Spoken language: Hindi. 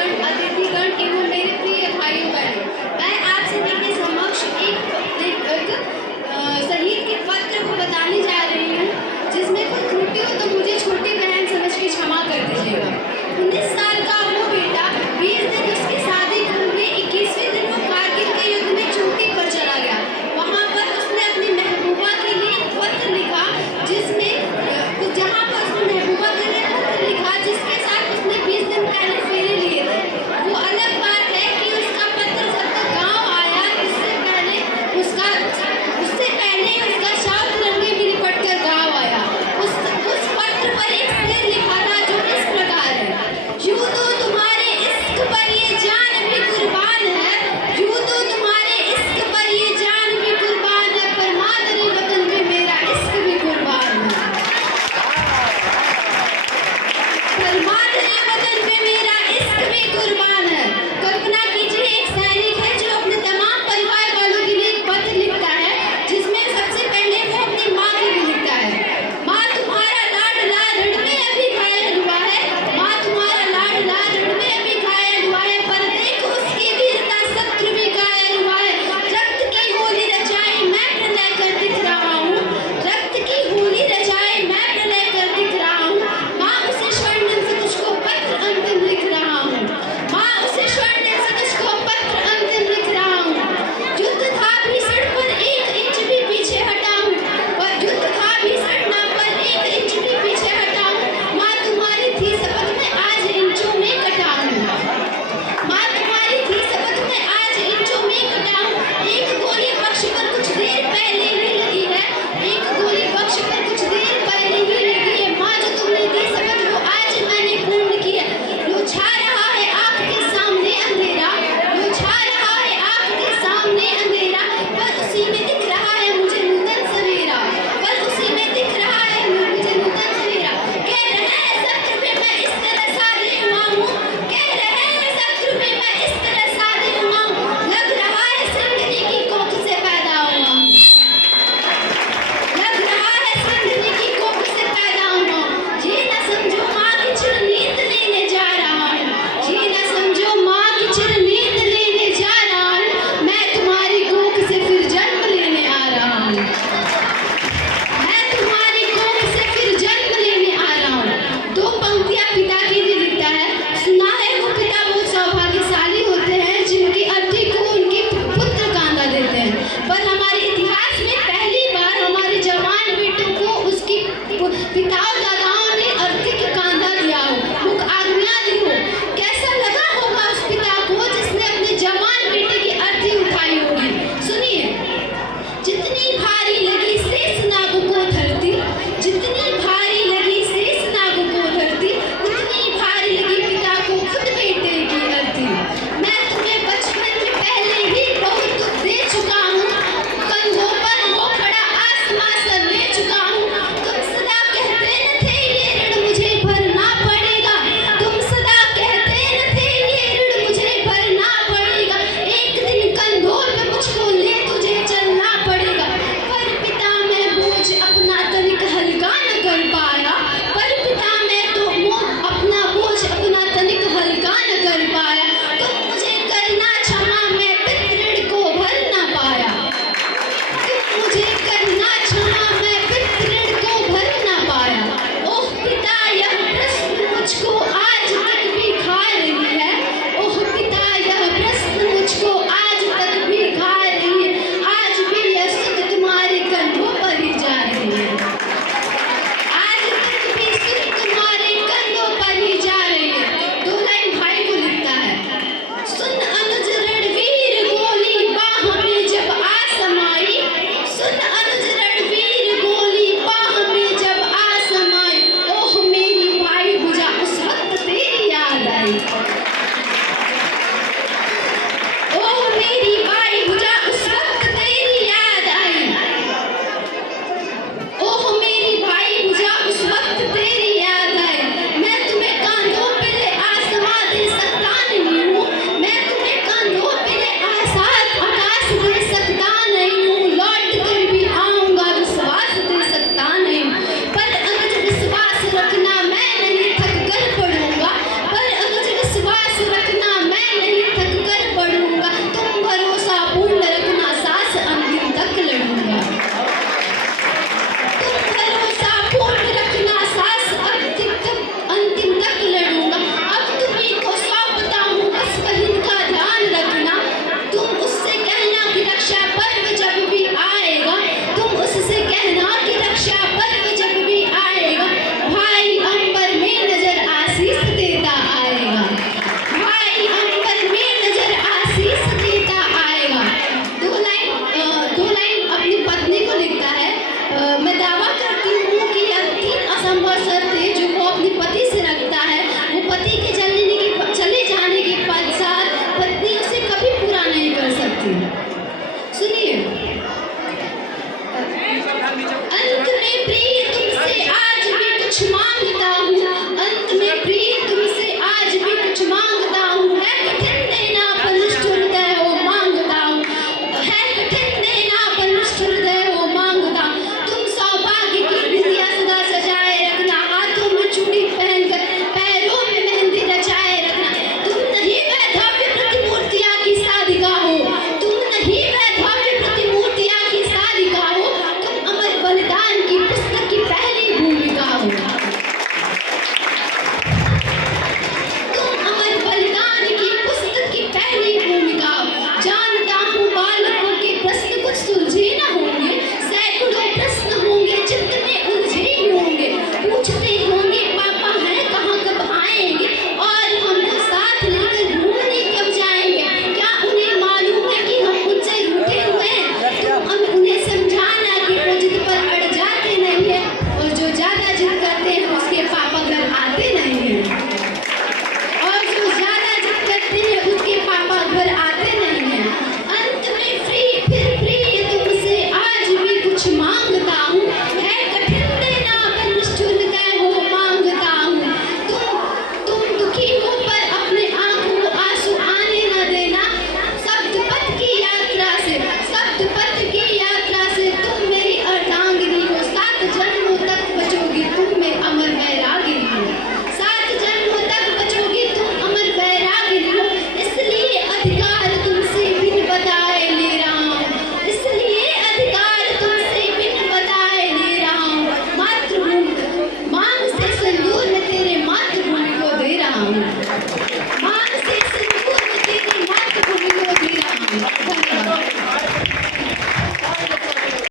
श्रोतागण, अतिथिगण एवं मेरे प्रिय भाइयों बहनों, मैं आप सभी के समक्ष एक शहीद के पत्र को बताने जा रही हूँ, जिसमें कोई त्रुटि हो तो मुझे छोटी बहन समझ के क्षमा कर दीजिएगा। 19 साल का वो बेटा 20 दिन उसकी शादी हुए 21वें दिन वो कारगिल के युद्ध में चोटी पर चला गया। वहाँ पर उसने अपनी महबूबा के लिए एक पत्र लिखा, जहाँ पर उसने महबूबा के लिए पत्र लिखा जिसके साथ उसने 20 दिन पहले फेरे लिए थे। वो अलग बात है कि उसका पत्र जब तक गाँव आया उससे पहले उसका शव तिरंगे में लिपट कर गाँव आया। उस पत्र पर एक शेर लिखा था जो इस प्रकार है: यूं विश्वास रखने